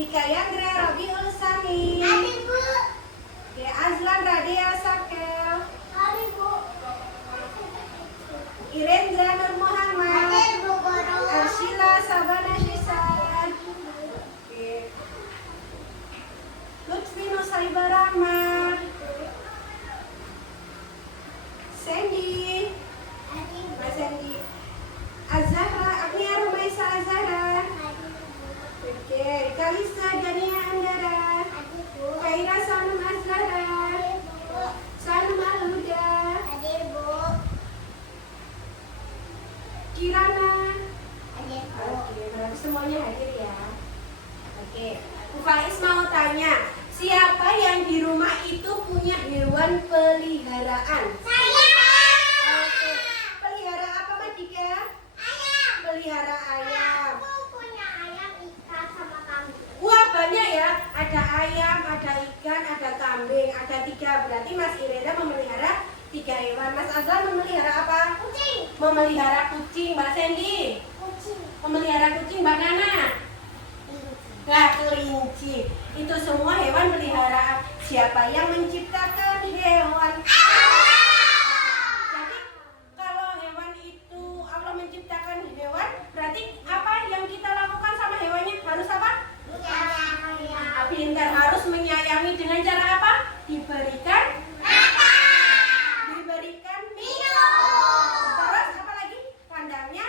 Dika Yandra Rabiul Sani. Adik Bu. Oke, Azlan Radia Sakel. Adik Bu. Irendra Nur Muhammad. Adik Bu Guru. Arshila Sabana Shisan. Oke. Lutfi Nusaiba Rahma. Sandy. Adik Bu. Mas Sandy. Azahra Agnia Rumaisa Azahra. Adik Bu. Oke, Kalista Dania Andara. Adik Bu. Kaira Sanum Azhara. Adik Bu. Sanum Alhuda. Adik Bu. Kirana. Adik Bu. Oke, berarti semuanya hadir ya. Oke, Bu Faiz mau tanya, siapa yang di rumah itu punya hewan peliharaan? Saya. Oke, pelihara apa Mbak Dika? Ayam. Pelihara ayam. Aku punya ayam, ikan, sama kambing. Wah banyak ya, ada ayam, ada ikan, ada kambing, ada 3. Berarti Mas Irenda memelihara 3 hewan. Mas Azlan memelihara apa? Kucing. Memelihara kucing. Mbak Sandy Kucing. memelihara kucing. Mbak Nana? Nah, kelinci. Itu semua hewan peliharaan. Siapa yang menciptakan hewan? Jadi kalau hewan itu Allah menciptakan hewan, berarti apa yang kita lakukan sama hewannya? Harus apa? Pintar, harus menyayangi dengan cara apa? Diberikan diberikan minum. Terus apa lagi? Kandangnya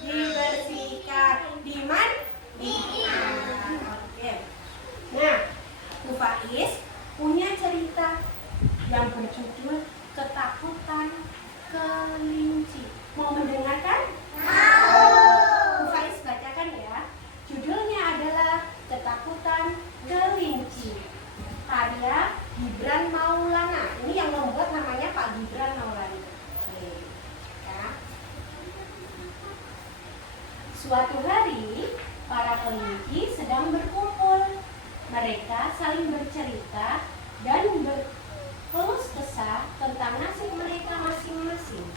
dibersihkan. Oke. Nah, Bu Faiz punya cerita yang berjudul Ketakutan Kelinci. Mau mendengarkan? Bu Faiz bacakan ya. Judulnya adalah Ketakutan Kelinci. Karya Gibran Maulana. Ini yang membuat namanya Pak Gibran Maulana. Oke. Ya. Suatu hari, para kelinci sedang berkumpul. Mereka saling bercerita dan berkeluh kesah tentang nasib mereka masing-masing.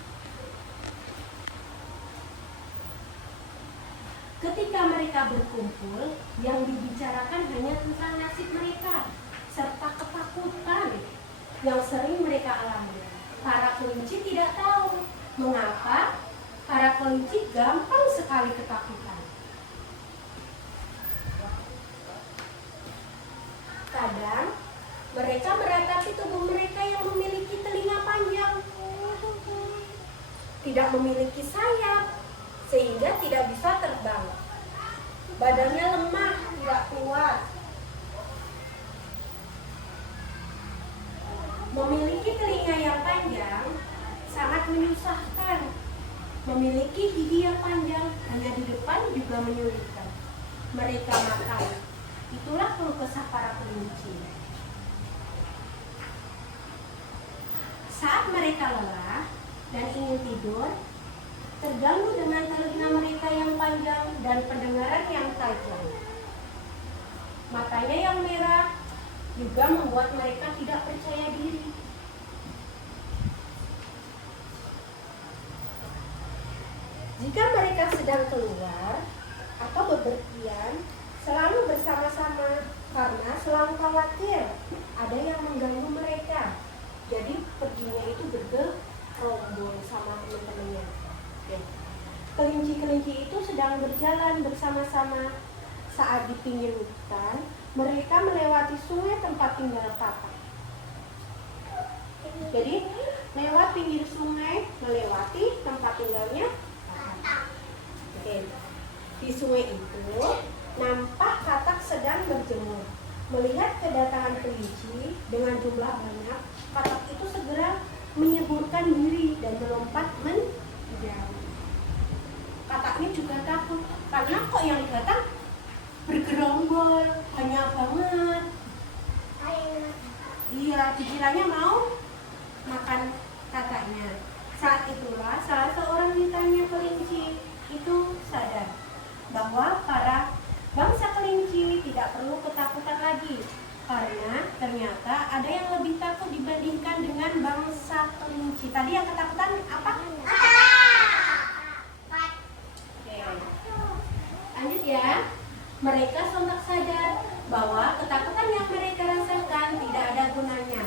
Ketika mereka berkumpul, yang dibicarakan hanya tentang nasib mereka serta ketakutan yang sering mereka alami. Para kelinci tidak tahu mengapa para kelinci gampang sekali ketakutan. Kadang mereka meratapi tubuh mereka yang memiliki telinga panjang, tidak memiliki sayap, sehingga tidak bisa terbang. Badannya lemah, tidak kuat. Memiliki telinga yang panjang sangat menyusahkan. Memiliki gigi yang panjang hanya di depan juga menyulitkan. Mereka makan. Itulah keluh kesah para kelinci. Saat mereka lelah dan ingin tidur, terganggu dengan telinga mereka yang panjang dan pendengaran yang tajam. Matanya yang merah juga membuat mereka tidak percaya diri. Jika mereka sedang keluar atau bepergian, selalu bersama-sama karena selalu khawatir ada yang mengganggu mereka. Jadi perginya itu bergerombol sama teman-temannya. Kelinci-kelinci itu sedang berjalan bersama-sama. Saat di pinggir hutan, mereka melewati sungai tempat tinggal katak. Jadi lewat pinggir sungai, melewati tempat tinggalnya katak. Oke. Di sungai itu nampak katak sedang berjemur. Melihat kedatangan kelinci dengan jumlah banyak, katak itu segera menyeburkan diri dan melompat menjauh. Kataknya juga takut karena kok yang datang bergerombol, banyak banget. Iya, dikiranya mau makan kataknya. Saat itulah salah seorang ditanya kelinci itu sadar bahwa para bangsa kelinci tidak perlu ketakutan lagi, karena ternyata ada yang lebih takut dibandingkan dengan bangsa kelinci. Tadi yang ketakutan apa? Oke. Lanjut ya. Mereka sontak sadar bahwa ketakutan yang mereka rasakan tidak ada gunanya.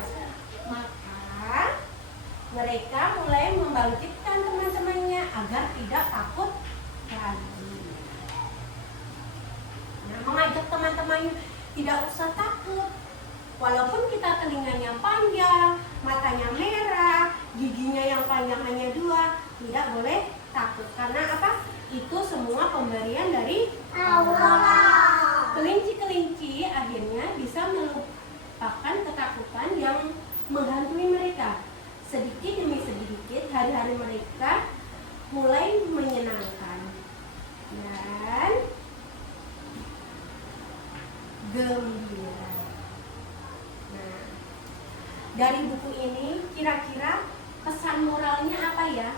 Maka mereka mulai membangkitkan teman-temannya agar tidak takut lagi. Nah, mengajak teman-temannya tidak usah takut. Walaupun kita telinganya panjang, matanya merah, giginya yang panjang hanya 2, tidak boleh takut. Karena apa? Itu semua pemberian dari Allah. Kelinci-kelinci akhirnya bisa melupakan ketakutan yang menghantui mereka. Sedikit demi sedikit hari-hari mereka mulai menyenangkan dan gembira. Nah, dari buku ini kira-kira pesan moralnya apa ya?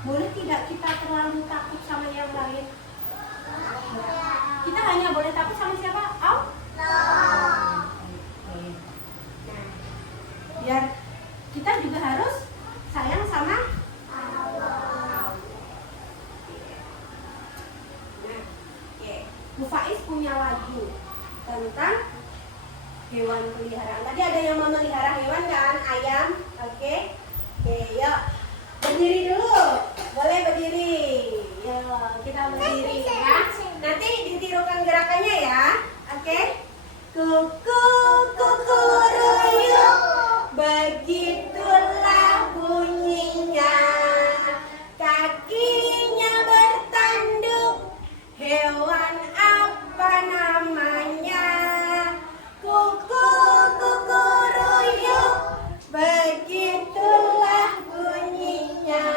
Boleh tidak kita terlalu takut sama yang lain? Kita hanya boleh takut sama siapa? Allah. Nah, biar kita juga harus sayang sama Allah. Nah, Bu Faiz punya lagu tentang hewan peliharaan. Tadi ada yang memelihara hewan kan? Ayam. Oke, yuk berdiri dulu. Boleh berdiri. Yuk, kita berdiri ya. Nanti ditirukan gerakannya ya. Oke. Kuku kukuruyuk, begitulah bunyinya. Kakinya bertanduk, hewan apa namanya? Kuku kukuruyuk, begitulah bunyinya.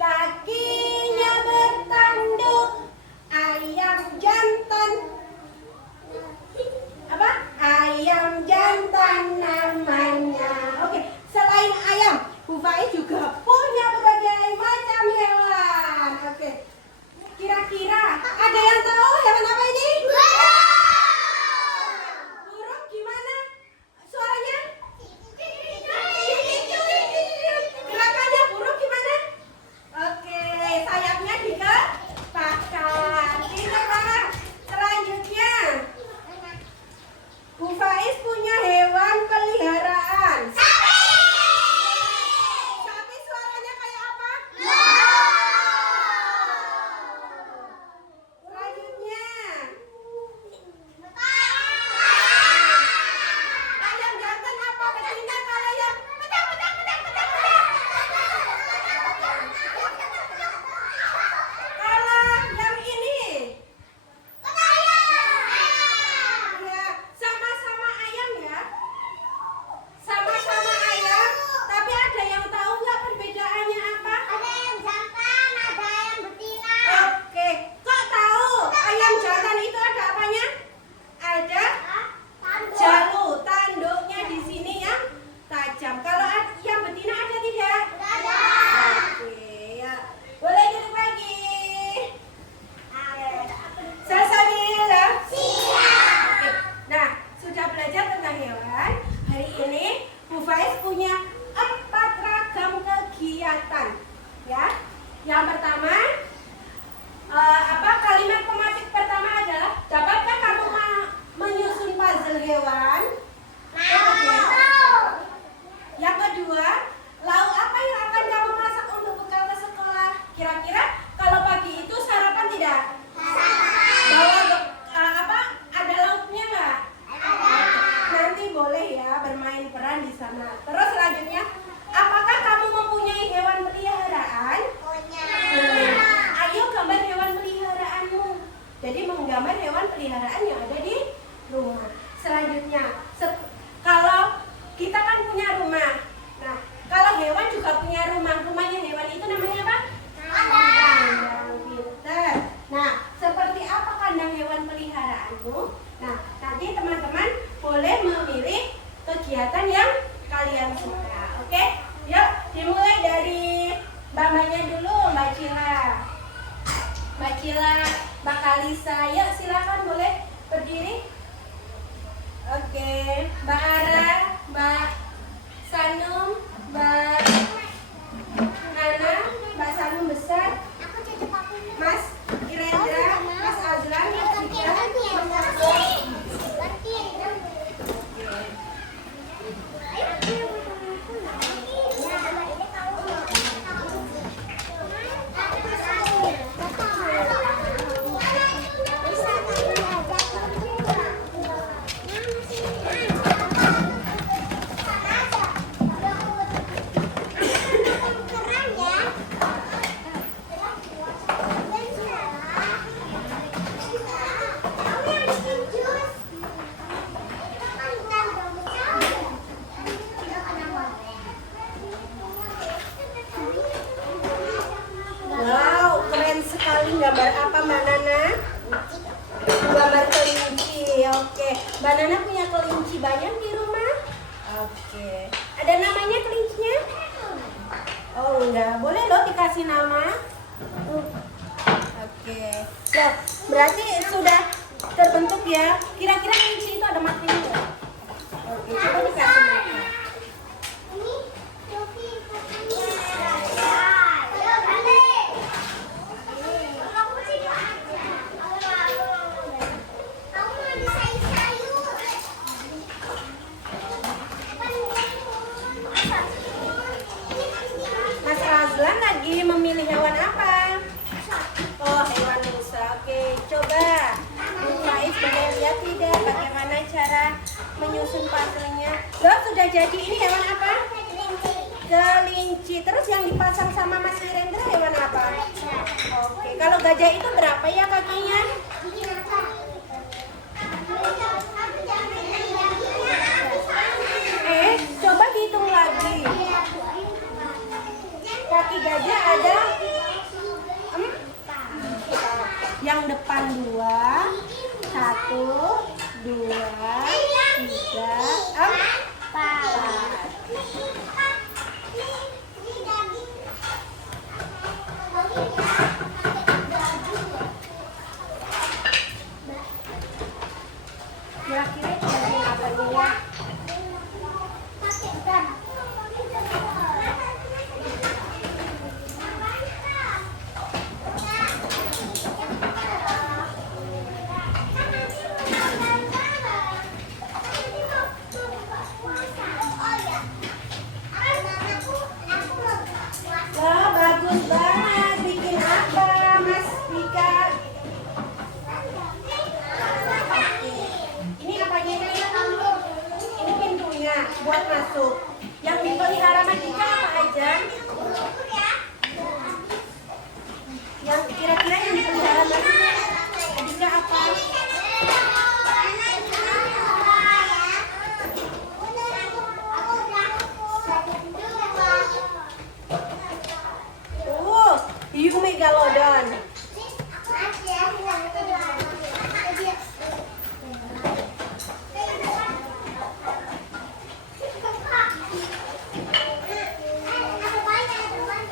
Kakinya bertanduk, ayam jantan. Apa? Ayam jantan namanya. Oke, selain ayam, Bu Faiz juga punya berbagai macam hewan. Oke, kira-kira ada yang tahu hewan apa ini? Burung gimana suaranya? Gerakannya burung gimana? Oke, sayapnya dikepakkan. Pintar banget. Selanjutnya, Bu Faiz punya hewan peliharaan. Sapi suaranya kayak apa? Selanjutnya, ayam jantan apa? Betina kalau yang kalau yang ini. Ya, sama-sama ayam ya. Sama-sama ayam, tapi ada yang tahu nggak perbedaannya apa? Oke, kok tahu? Ayam jantan itu ada apanya? Ada jalu, tanduknya di sini yang tajam. Kalau yang betina ada tidak? Oke, ya. Boleh duduk lagi. Salsalila. Oke. Nah, sudah belajar tentang hewan. Hari ini Bu Faiz punya 4 ragam kegiatan. Ya. Yang pertama, kalimat pematik pertama adalah dapatkah kamu menyusun puzzle hewan? Yang kedua, lauk apa yang akan kamu masak untuk bekal ke sekolah? Kira-kira kalau pagi itu sarapan tidak? Bawa ada lauknya nggak? Nanti boleh ya bermain peran di sana. Terus selanjutnya, apakah kamu mempunyai hewan peliharaan? Ayo gambar hewan peliharaanmu. Jadi menggambar hewan peliharaan yang ada di rumah. Selanjutnya, kalau kita kan punya rumah. Nah, kalau hewan juga punya rumah. Rumahnya hewan itu namanya apa? Kandang. Pintar. Nah, seperti apa kandang hewan peliharaanmu? Nah, nanti teman-teman boleh memilih kegiatan yang kalian suka. Oke? Yuk, dimulai dari Mbak Manya dulu, Mbak Cila. Mbak Cila, Mbak Kalisa, yuk silakan boleh berdiri. Oke, Mbak Ara, Mbak Sanum, Mbak Ana, Mbak Sanum besar, Mas Irendra, maling gambar apa Mbak Nana? Gambar kelinci. Oke. Mbak Nana punya kelinci banyak di rumah? Oke. Ada namanya kelincinya? Oh enggak. Boleh loh dikasih nama. Oke. Loh, berarti sudah terbentuk ya. Kira-kira kelinci itu ada matanya nggak? Oke, coba dikasih mata. Mas Razlan lagi memilih hewan apa? Oh, hewan rusa. Oke, coba Bu Faiz boleh lihat tidak bagaimana cara menyusun puzzle-nya? Loh, sudah jadi. Ini hewan apa? Kelinci. Terus yang dipasang sama Mas Wirendra hewan apa? Oke, kalau gajah itu berapa ya kakinya? Coba dihitung lagi. Kaki gajah ada yang depan 2, 1, 2, 3, 4. Kira-kira itu bagian apanya ya? Wah, bagus banget. Bikin apa, Mas Dika? Ini apanya ini? Ini pintunya buat masuk. Yang dipelihara Mas Dika apa aja? Yang kira-kira yang dipelihara Mas Dika apa? Hiu megalodon.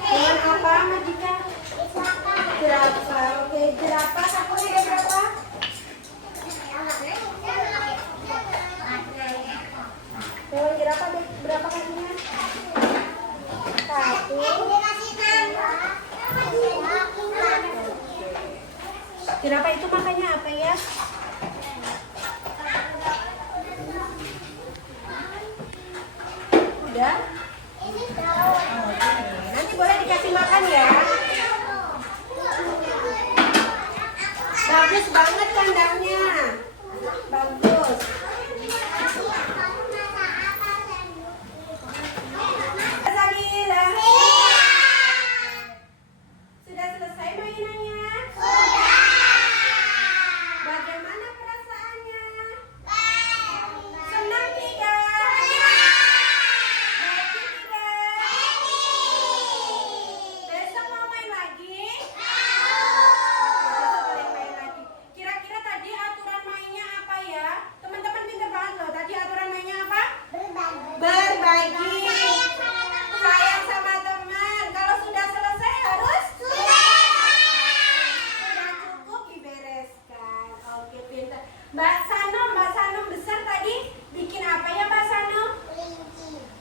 Hewan apa, Madika? Jerapah. Oke, jerapah kakinya ada berapa? Hewan jerapah berapa kakinya? 1. Jerapah itu makannya apa ya? Udah? Nanti boleh dikasih makan ya. Bagus banget kandangnya. Bagus. Salila. Sudah selesai mainannya? Bagaimana perasaannya? Senang tidak? Happy tidak? Besok mau main lagi? Besok boleh main lagi. Kira-kira tadi aturan mainnya apa ya? Teman-teman pintar banget loh. Tadi aturan mainnya apa? Berbagi. Sayang sama teman. Kalau sudah selesai harus? Sudah cukup dibereskan. Oke, pintar. Mbak Sanum besar tadi bikin apa ya Mbak Sanum?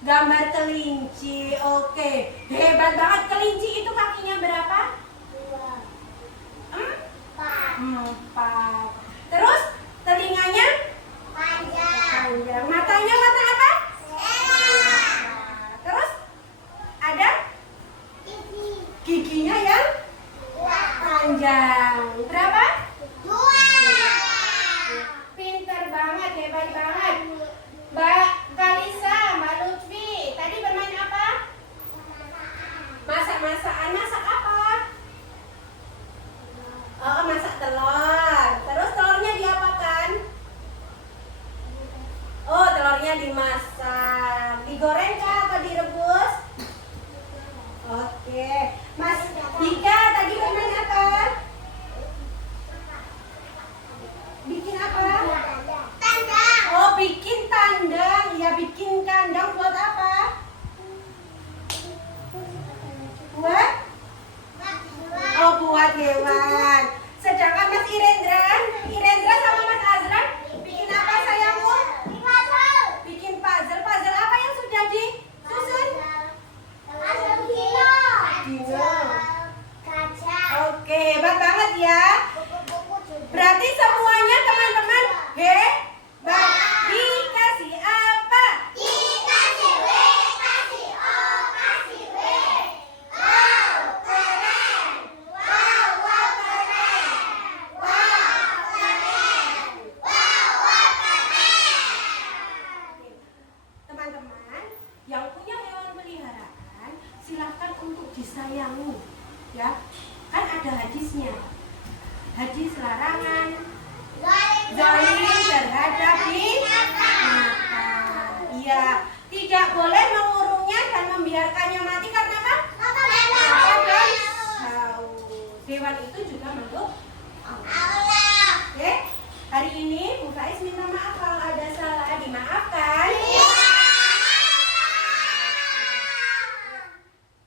Gambar kelinci. Oke, hebat banget. Kelinci itu kakinya berapa? 4. Terus telinganya? Panjang. Matanya warna apa? Terus ada giginya yang panjang. Berapa? 2. Pinter banget, hebat banget. Mbak Kalisa, Mbak Lutfi, tadi bermain apa? Masak-masakan. Masak apa? Oh, masak telur. Terus telurnya diapakan? Oh, telurnya dimasak. Digoreng kah atau direbus? Oke. Mas Dika tadi bermain apa? hewan. Sedangkan Mas Irendra sama Mas Azran bikin apa sayangmu? Bikin puzzle. Puzzle apa yang sudah disusun? Dino. Oke, hebat banget ya. Berarti semuanya teman-teman hebat. Dikasih apa? Dikasih W, kasih O, kasih W. Wow, keren. Wow, wow, keren. Wow, keren. Wow, wow, keren. Teman-teman yang punya hewan peliharaan silahkan untuk disayangi, ya. Kan ada hadisnya. Hadis larangan zalim terhadap binatang. Iya, tidak boleh mengurungnya dan membiarkannya mati karena apa? Akan haus. Hewan itu juga makhluk Allah. Oke, hari ini Bu Faiz minta maaf kalau ada salah, dimaafkan.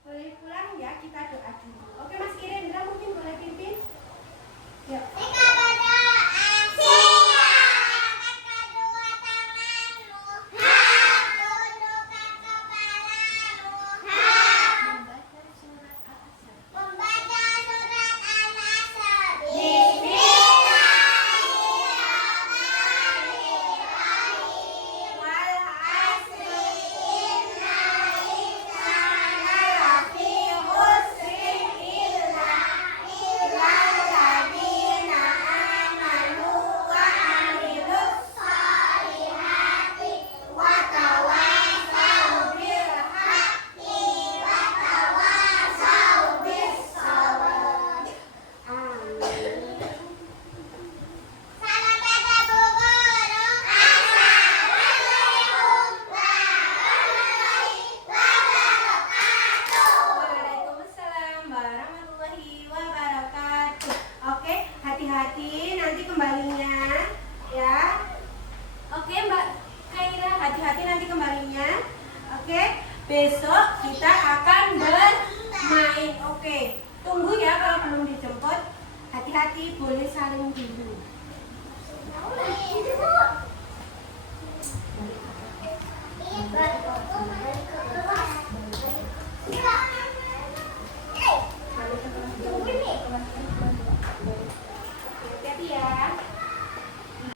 Boleh pulang ya, kita doa dulu. Oke, Mas Irendra mungkin boleh pimpin. Yuk. Waalaikumsalam warahmatullahi wabarakatuh. Oke, hati-hati nanti kembalinya, ya. Oke, Mbak Kaira, hati-hati nanti kembalinya. Oke, besok kita akan bermain. Oke, tunggu ya kalau belum dijemput. Hati-hati, boleh saling dulu.